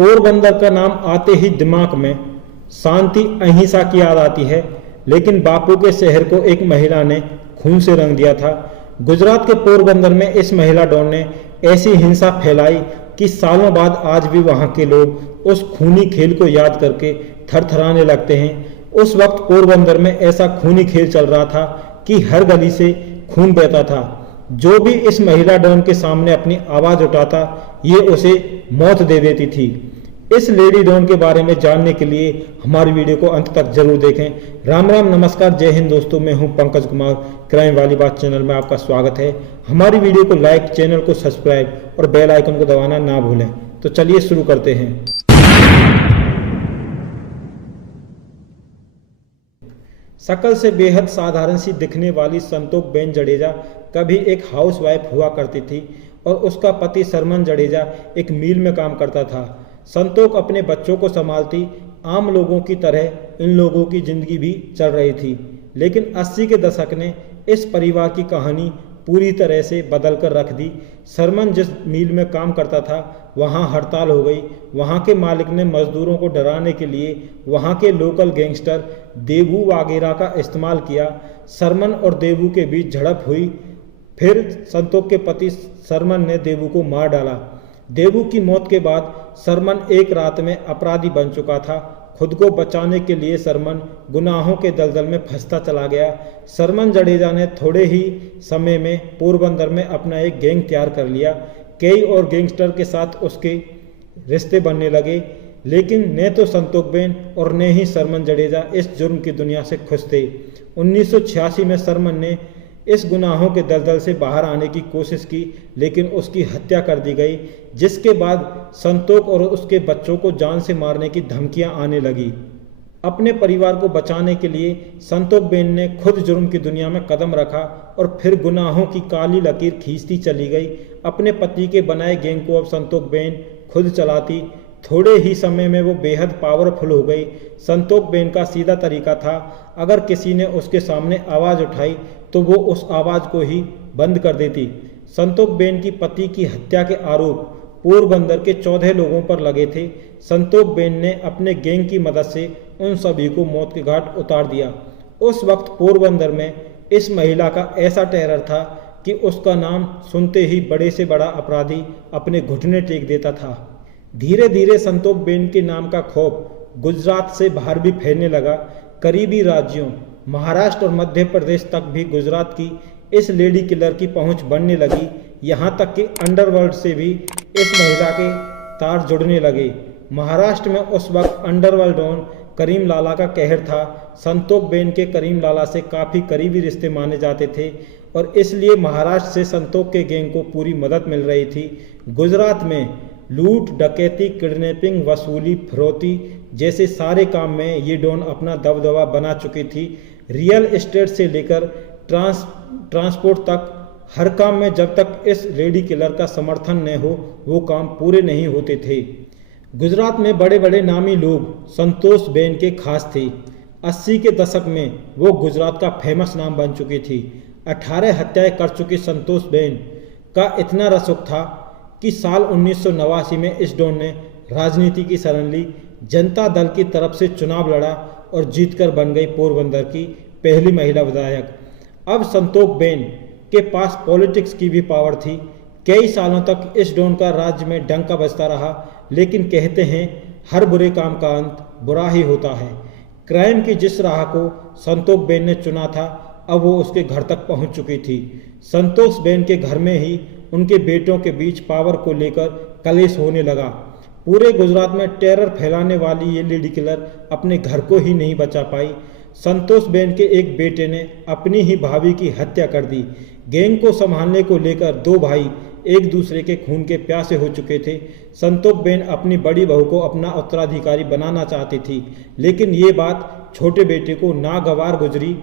पोरबंदर का नाम आते ही दिमाग में शांति अहिंसा की याद आती है, लेकिन बापू के शहर को एक महिला ने खून से रंग दिया था। गुजरात के पोरबंदर में इस महिला डॉन ने ऐसी हिंसा फैलाई कि सालों बाद आज भी वहां के लोग उस खूनी खेल को याद करके थरथराने लगते हैं। उस वक्त पोरबंदर में ऐसा खूनी खेल चल रहा था कि हर गली से खून बहता था। जो भी इस महिला डॉन के सामने अपनी आवाज उठाता, ये उसे मौत दे देती थी। इस लेडी डॉन के बारे में जानने के लिए हमारी वीडियो को अंत तक जरूर देखें। राम राम, नमस्कार, जय हिंद दोस्तों, मैं हूं पंकज कुमार। क्राइम वाली बात चैनल में आपका स्वागत है। हमारी वीडियो को लाइक, चैनल को सब्सक्राइब और बेल आइकन को दबाना ना भूलें। तो चलिए शुरू करते हैं। शकल से बेहद साधारण सी दिखने वाली संतोष बेन जडेजा कभी एक हाउसवाइफ हुआ करती थी और उसका पति सरमन जडेजा एक मिल में काम करता था। संतोष अपने बच्चों को संभालती आम लोगों की तरह इन लोगों की जिंदगी भी चल रही थी। लेकिन 80 के दशक ने इस परिवार की कहानी पूरी तरह से बदल कर रख दी। सरमन जिस मिल में काम करता था वहां हड़ताल हो गई। वहां के मालिक ने मजदूरों को डराने के लिए वहां के लोकल गैंगस्टर देवू वगैरह का इस्तेमाल किया। सरमन और देवू के बीच झड़प हुई। फिर संतोष के पति सरमन ने देवू को मार डाला। देवू की मौत के बाद सरमन एक रात में अपराधी बन चुका था। खुद को बचाने के लिए सरमन गुनाहों के दलदल में फंसता चला गया। सरमन जडेजा ने थोड़े ही समय में पोरबंदर में अपना एक गैंग तैयार कर लिया। कई और गैंगस्टर के साथ उसके रिश्ते बनने लगे, लेकिन न तो संतोष बेन और न ही सरमन जडेजा इस जुर्म की दुनिया से खुश थे। 1986 में सरमन ने इस गुनाहों के दलदल से बाहर आने की कोशिश की, लेकिन उसकी हत्या कर दी गई, जिसके बाद संतोष और उसके बच्चों को जान से मारने की धमकियां आने लगी। अपने परिवार को बचाने के लिए संतोष बेन ने खुद जुर्म की दुनिया में कदम रखा और फिर गुनाहों की काली लकीर खींचती चली गई। अपने पति के बनाए गैंग को अब संतोष बेन खुद चलाती। थोड़े ही समय में वो बेहद पावरफुल हो गई। संतोष बेन का सीधा तरीका था, अगर किसी ने उसके सामने आवाज़ उठाई तो वो उस आवाज़ को ही बंद कर देती। संतोष बेन की पति की हत्या के आरोप पोरबंदर के 14 लोगों पर लगे थे। संतोष बेन ने अपने गैंग की मदद से उन सभी को मौत के घाट उतार दिया। उस वक्त पोरबंदर में इस महिला का ऐसा टेरर था कि उसका नाम सुनते ही बड़े से बड़ा अपराधी अपने घुटने टेक देता था। धीरे धीरे संतोष बेन के नाम का खौफ गुजरात से बाहर भी फैलने लगा। करीबी राज्यों महाराष्ट्र और मध्य प्रदेश तक भी गुजरात की इस लेडी किलर की पहुंच बढ़ने लगी। यहाँ तक कि अंडरवर्ल्ड से भी इस महिला के तार जुड़ने लगे। महाराष्ट्र में उस वक्त अंडरवर्ल्ड डॉन करीम लाला का कहर था। संतोष बेन के करीम लाला से काफ़ी करीबी रिश्ते माने जाते थे और इसलिए महाराष्ट्र से संतोष के गैंग को पूरी मदद मिल रही थी। गुजरात में लूट, डकैती, किडनैपिंग, वसूली, फिरौती जैसे सारे काम में ये डॉन अपना दबदबा बना चुकी थी। रियल एस्टेट से लेकर ट्रांसपोर्ट तक हर काम में जब तक इस लेडी किलर का समर्थन न हो वो काम पूरे नहीं होते थे। गुजरात में बड़े बड़े नामी लोग संतोष बेन के खास थे। 80 के दशक में वो गुजरात का फेमस नाम बन चुकी थी। 18 हत्याएं कर चुकी संतोष बेन का इतना रसूख था कि साल 1989 में इस डॉन ने राजनीति की शरण ली। जनता दल की तरफ से चुनाव लड़ा और जीतकर बन गई पोरबंदर की पहली महिला विधायक। अब संतोष बेन के पास पॉलिटिक्स की भी पावर थी। कई सालों तक इस डॉन का राज्य में डंका बजता रहा, लेकिन कहते हैं हर बुरे काम का अंत बुरा ही होता है। क्राइम की जिस राह को संतोष बेन ने चुना था अब वो उसके घर तक पहुंच चुकी थी। संतोष बेन के घर में ही उनके बेटों के बीच पावर को लेकर कलेश होने लगा। पूरे गुजरात में टेरर फैलाने वाली ये लेडी किलर अपने घर को ही नहीं बचा पाई। संतोष बेन के एक बेटे ने अपनी ही भाभी की हत्या कर दी। गैंग को संभालने को लेकर दो भाई एक दूसरे के खून के प्यासे हो चुके थे। संतोष बेन अपनी बड़ी बहू को अपना उत्तराधिकारी बनाना चाहती थी, लेकिन ये बात छोटे बेटे को नागवार गुजरी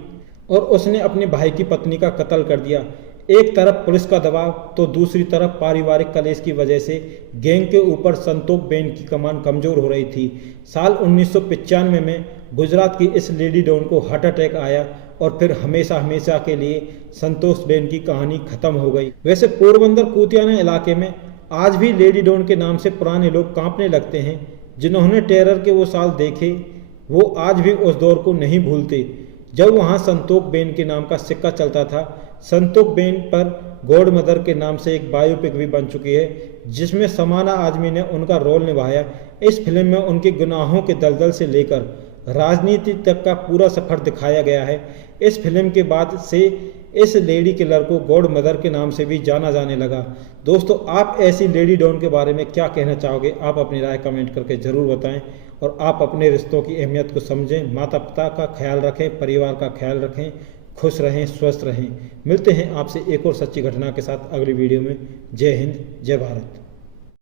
और उसने अपने भाई की पत्नी का कत्ल कर दिया। एक तरफ पुलिस का दबाव तो दूसरी तरफ पारिवारिक कलेश की वजह से गैंग के ऊपर संतोष बेन की कमान कमजोर हो रही थी। साल 1995 में गुजरात की इस लेडी डॉन को हार्ट अटैक आया और फिर हमेशा हमेशा के लिए संतोष बेन की कहानी खत्म हो गई। वैसे पोरबंदर कूतियाना इलाके में आज भी लेडी डॉन के नाम से पुराने लोग कांपने लगते हैं। जिन्होंने टेरर के वो साल देखे वो आज भी उस दौर को नहीं भूलते जब वहाँ संतोष बेन के नाम का सिक्का चलता था। संतोष बेन पर गॉड मदर के नाम से एक बायोपिक भी बन चुकी है जिसमें समाना आजमी ने उनका रोल निभाया। इस फिल्म में उनके गुनाहों के दलदल से लेकर राजनीति तक का पूरा सफर दिखाया गया है। इस फिल्म के बाद से इस लेडी किलर को गॉड मदर के नाम से भी जाना जाने लगा। दोस्तों, आप ऐसी लेडी डॉन के बारे में क्या कहना चाहोगे? आप अपनी राय कमेंट करके ज़रूर बताएं और आप अपने रिश्तों की अहमियत को समझें, माता पिता का ख्याल रखें, परिवार का ख्याल रखें, खुश रहें, स्वस्थ रहें। मिलते हैं आपसे एक और सच्ची घटना के साथ अगली वीडियो में। जय हिंद, जय भारत।